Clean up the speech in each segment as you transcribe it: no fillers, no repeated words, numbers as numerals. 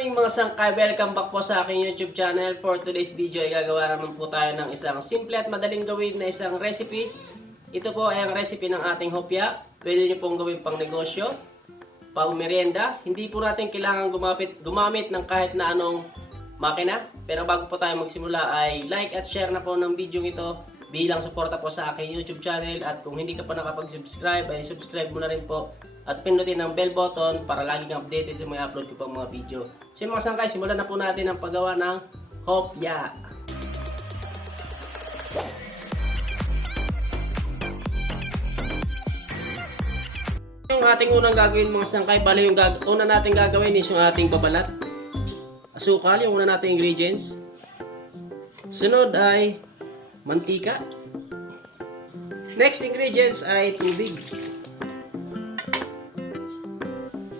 morning mga sangkay! Welcome back po sa aking YouTube channel. For today's video ay gagawa naman po tayo ng isang simple at madaling gawin na isang recipe. Ito po ay ang recipe ng ating hopya. Pwede nyo pong gawin pang negosyo, pang merienda. Hindi po natin kailangan gumamit ng kahit na anong makina. Pero bago po tayo magsimula ay like at share na po ng video ito bilang suporta po sa aking YouTube channel. At kung hindi ka pa nakapag-subscribe ay subscribe mo na rin po. At pindutin ang bell button para laging updated sa mga upload ko pang mga video. So mga sangkay, simulan na po natin ang paggawa ng hopya. Yung ating unang gagawin mga sangkay, bali yung una natin gagawin is yung ating babalat. Asukal, yung una nating ingredients. Sunod ay mantika. Next ingredients ay tubig.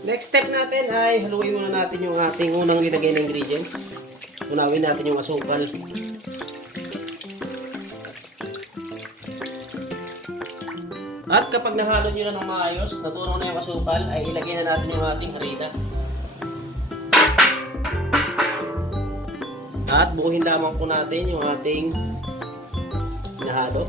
Next step natin ay haluin muna natin yung ating unang nilagay na ingredients. Unawin natin yung asukal. At kapag nahalo nyo na ng maayos, natunaw na yung asukal, ay ilagay na natin yung ating harina. At buuhin lamang po natin yung ating nahalo.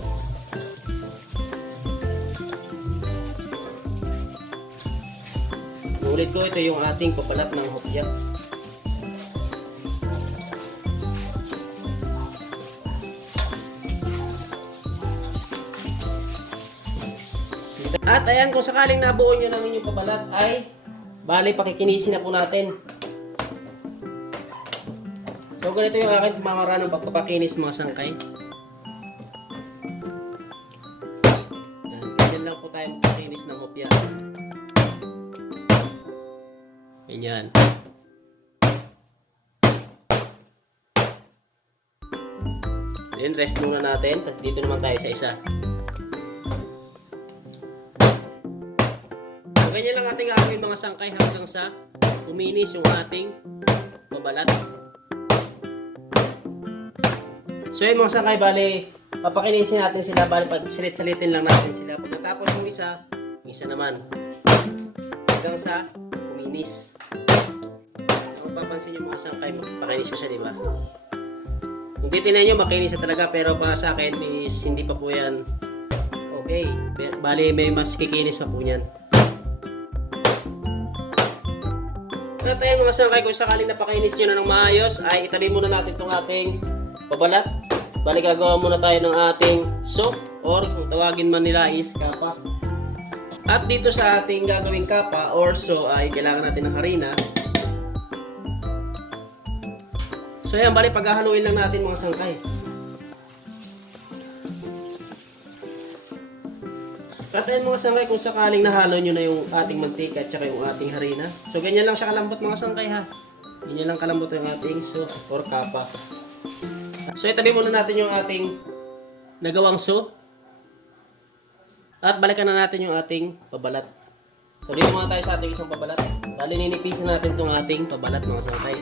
Ulit ko, ito yung ating papalat ng hopya. At ayan, kung sakaling nabuo nyo ng inyong papalat ay bali pakikinisin na po natin. So ganito yung aking pamamaraan ng pagpapakinis mga sangkay. Ganyan lang po tayo magpakinis ng hopya. Ganyan. Then rest muna natin. Dito naman tayo sa isa. So, ganyan lang ating gagawin mga sangkay hanggang sa kuminis yung ating babalat. So yung mga sangkay, bali papakinisin natin sila, bali pagsalit-salitin lang natin sila. Pagkatapos yung isa naman hanggang sa kuminis. Kung papansin nyo mga sangkay, pakinis siya, di ba? Kung titignan nyo, makinis na talaga, pero para sa akin is hindi pa po yan okay. Bali, may mas kikinis pa po yan. At ayan mga sangkay, kung sakaling napakinis nyo na ng maayos, ay itabi muna natin itong ating babalat. Bali, gagawa muna tayo ng ating soap, or kung tawagin man nila is kapa. At dito sa ating gagawing kapa or so ay kailangan natin ng harina. So yan, bali paghahaluin lang natin mga sangkay. At ayan mga sangkay, kung sakaling nahalo nyo na yung ating mantika at saka yung ating harina. So ganyan lang siya kalambot mga sangkay ha. Ganyan lang kalambot yung ating so or kapa. So itabi muna natin yung ating nagawang so. At balikan na natin yung ating pabalat. So dito muna tayo sa ating isang pabalat. Bali ninipisan natin itong ating pabalat mga sangkay.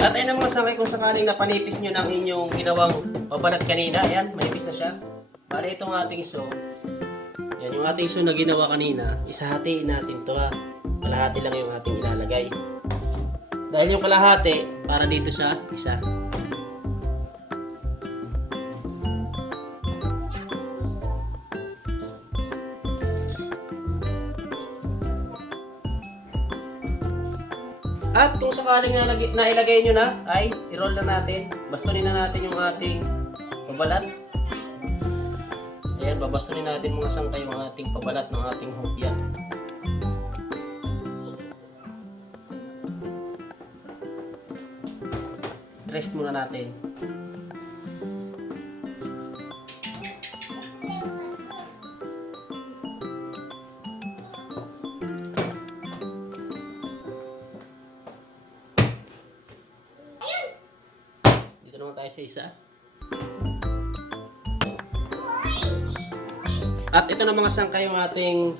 At ayun ang mga sangkay, kung sakaling napanipis nyo ng inyong ginawang pabalat kanina. Ayan, manipis na siya. Bali itong ating so. Yan, yung ating so na ginawa kanina, isahatiin natin ito ha. Kalahati lang yung ating ilalagay. Dahil yung kalahati, para dito sa isa. At kung sakaling nailagay nyo na, ay i-roll na natin. Bastonin na natin yung ating pabalat. Ayan, babastonin natin mga sangkay yung ating pabalat ng ating hopya. Rest muna natin. Dito naman tayo sa isa. At ito na mga sangkay yung ating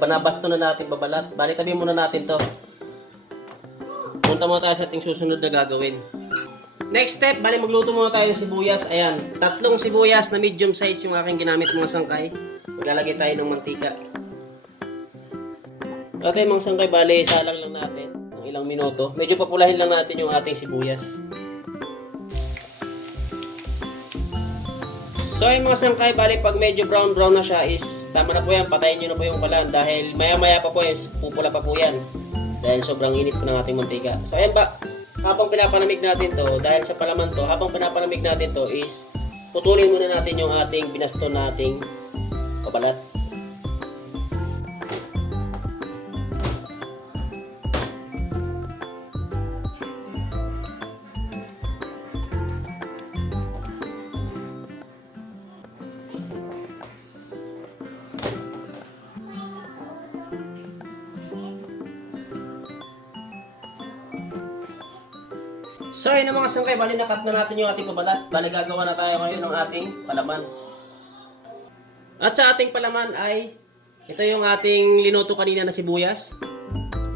banabasto na natin babalat. Bali tabi muna natin to. punta muna tayo sa ating susunod na gagawin. Next step, bali magluto muna tayo ng sibuyas. Ayan, 3 sibuyas na medium size yung aking ginamit mga sangkay. Maglalagay tayo ng mantika. Okay mga sangkay, bali salang lang natin ng ilang minuto. Medyo papulahin lang natin yung ating sibuyas. So ay mga sangkay, bali pag medyo brown na siya is tama na po yan, patayin nyo na po yung kalan dahil maya maya pa po is pupula pa po yan dahil sobrang init po ng ating mantika. So ayan ba, habang pinapalamig natin to, dahil sa palaman to, habang pinapalamig natin to is putulin muna natin yung ating binaston nating kabalat. So ayun na mga sangkay, bali nakat na natin yung ating pabalat. Bali gagawa na tayo ngayon ng ating palaman. At sa ating palaman ay ito yung ating linuto kanina na sibuyas.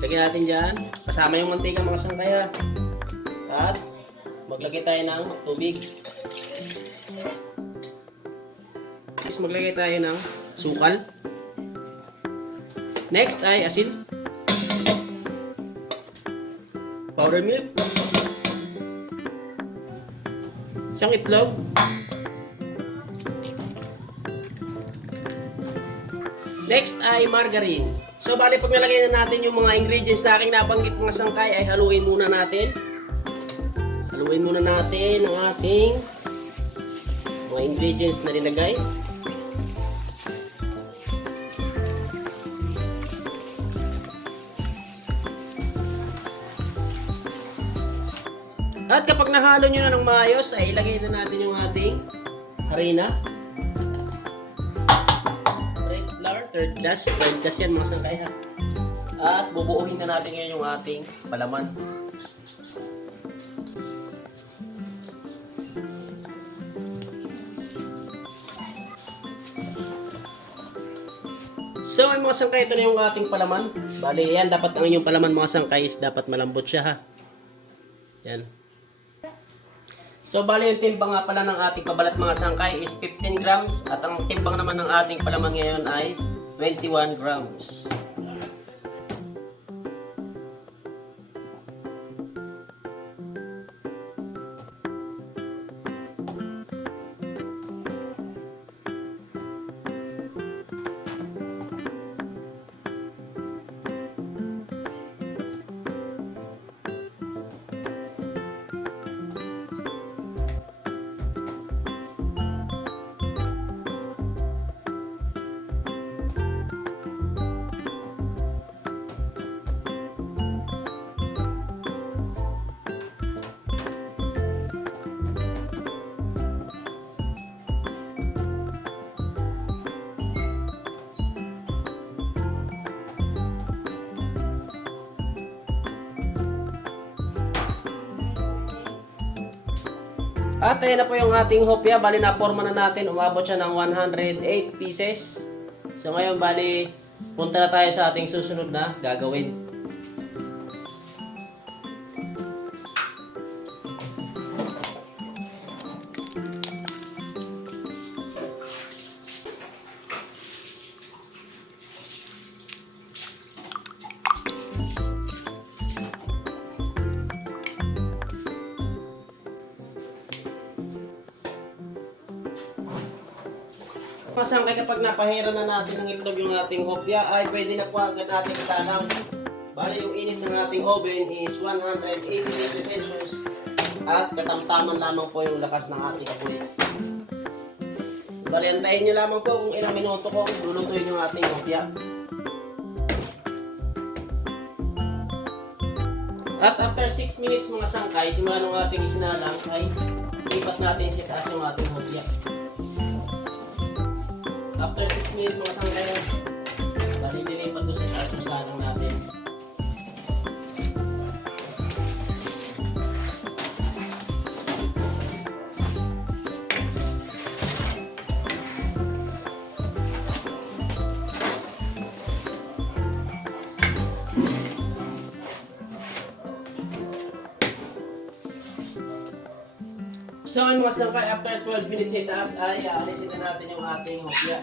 Lagyan natin dyan. Kasama yung mantika mga sangkay ha. At maglagay tayo ng tubig. Next maglagay tayo ng sukal. Next ay asin. Powder milk. Isang itlog. Next ay margarine. So bali pag nalagay na natin yung mga ingredients na aking nabanggit mga sangkay ay haluin muna natin. Haluin muna natin ang ating mga ingredients na nilagay. At kapag nahalo nyo na ng maayos, ay ilagay na natin yung ating harina. Red flour, third class yan mga sangkay ha. At bubuuhin na natin ngayon yung ating palaman. So ay mga sangkay, ito na yung ating palaman. Bali yan, dapat ang inyong palaman mga sangkay is dapat malambot siya ha. Yan. So bali yung timbang nga pala ng ating pabalat mga sangkay is 15 grams at ang timbang naman ng ating palaman ngayon ay 21 grams. At ayan na po yung ating hopya. Bali na forma na natin. Umabot siya ng 108 pieces. So ngayon bali punta na tayo sa ating susunod na gagawin. Masangkay kapag napahira na natin ng itlog yung ating hopya ay pwede na po agad natin isalang. Bali yung init ng ating oven is 180 degrees Celsius at katamtaman lamang po yung lakas ng ating apoy. Bali antayin nyo lamang po kung ilang minuto ko lulutuin yung ating hopya. At after 6 minutes mga sangkay, simula ng ating isinalang ay lipat natin sa taas yung ating hopya. After 6 minutes mga sangkay, bali nilipat doon sa taas yung salang natin. So ang mga sangkay, after 12 minutes sa itaas ay aalisin na natin yung ating hopya.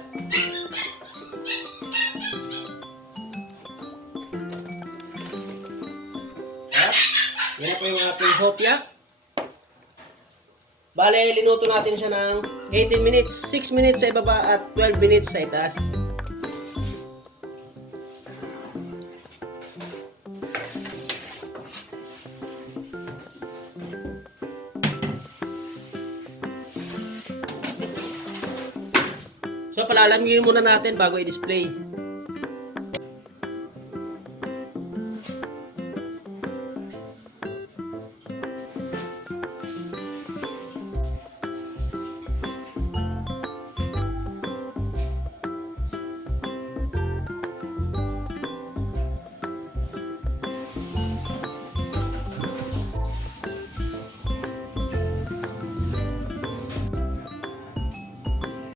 At yan po yung ating hopya. Bale, linuto natin siya ng 18 minutes, 6 minutes sa ibaba at 12 minutes sa itaas. So palalamigin muna natin bago i-display.